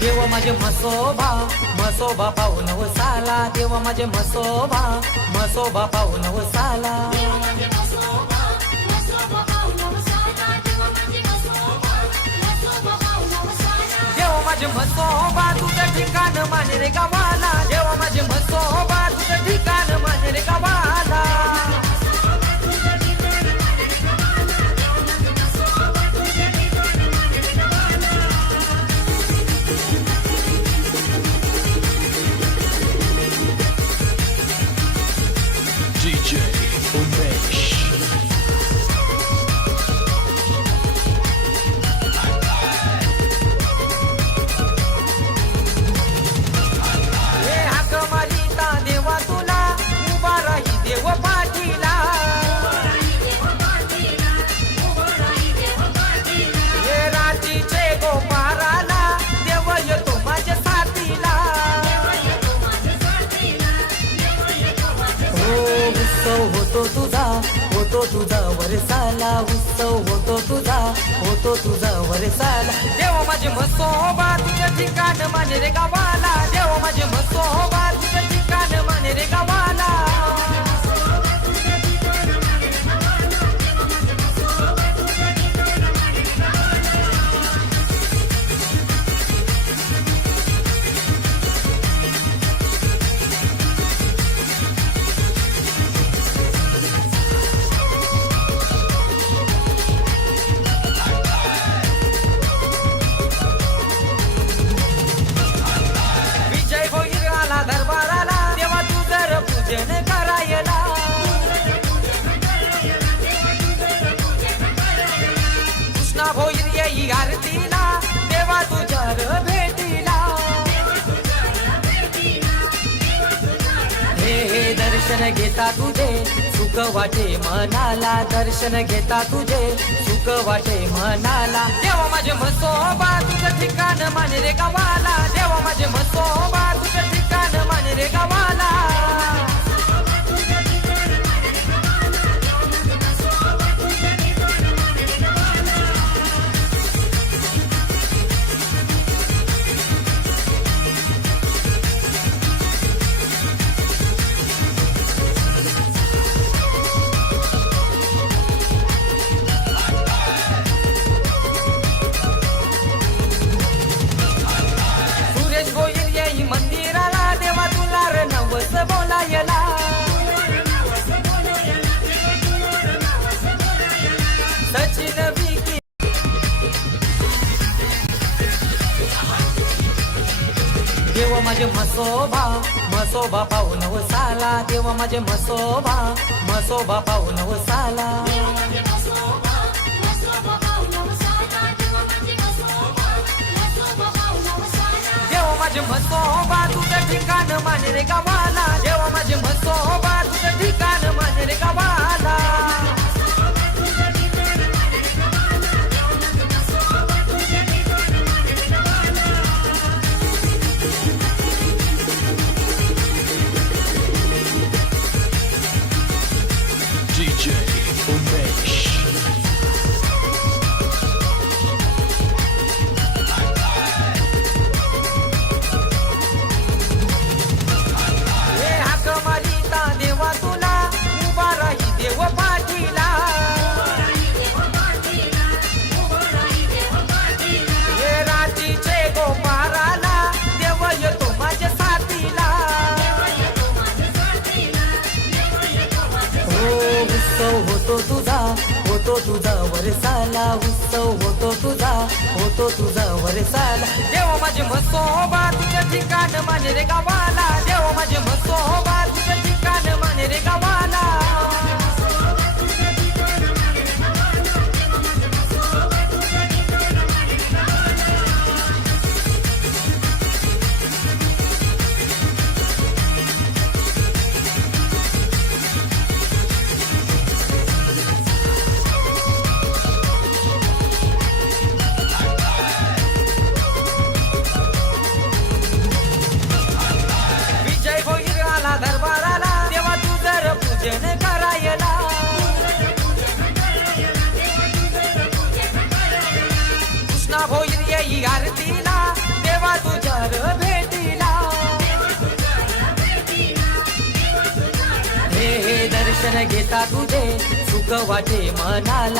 देव माझे म्हसोबा म्हसोबा पाहून वसाला, देव माझे म्हसोबा म्हसोबा पाहून वसाला. देव माझे म्हसोबा तुझं ठिकाण माने रे गावाला, देव माझे म्हसोबा तुझं ठिकाण माने रे गावाला. DJ Umesh. हे हाक मारिता देवा तुला, उभा राही देव पाठीला. हे रात्रीचे गोपाराला, देव येतो माझ्या साथीला. उत्सव होतो तुझा वरसाला, उत्सव होतो तुझा वरसाला. देव माझे म्हसोबा तुझं ठिकाण माने रे गावाला, देव माझे म्हसोबा तुझं ठिकाण माने रे गावाला. विजय होईल आला दरबाराला, देवा तू जर पूजन करायला. कृष्णा होईल येई आरतीला, देवा तुझ्या भेटीला. हे दर्शन घेता तुझे सुख वाटे मनाला, दर्शन घेता तुझे सुख वाटे मनाला. देवा माझे म्हसोबा तुझं ठिकाण माने रे गावाला, देवा माझे म्हसोबा तुझं ठिकाण माने रे गावाला. सुरेश गोयल येई मंदिराला, देवा तुला रे नवस बोलायला. सचिन विकी देव माझे म्हसोबा पाहून वसाला, देव माझे म्हसोबा पाहून वसाला. देव माझे म्हसोबा तुझं ठिकाण माने रे गावाला, देव माझे म्हसोबा तुझं ठिकाण माने रे गावाला. DJ Umesh. हे हाक मारिता देवा तुला, उभा राही देव पाठीला. हे रात्रीचे गोपाराला, देव येतो माझ्या साथीला. उत्सव होतो तुझा वरसाला, उत्सव होतो तुझा वरसाला. देव माझे म्हसोबा तुझं ठिकाण माने रे गावाला, देव माझे म्हसोबा तुझं ठिकाण माने रे गावाला. विजय होईल आला दरबाराला, देवा तू जर पूजन येई आरतीला देवा तुझ्या भेटीला हे दर्शन घेता तुझे सुख वाटे मनाला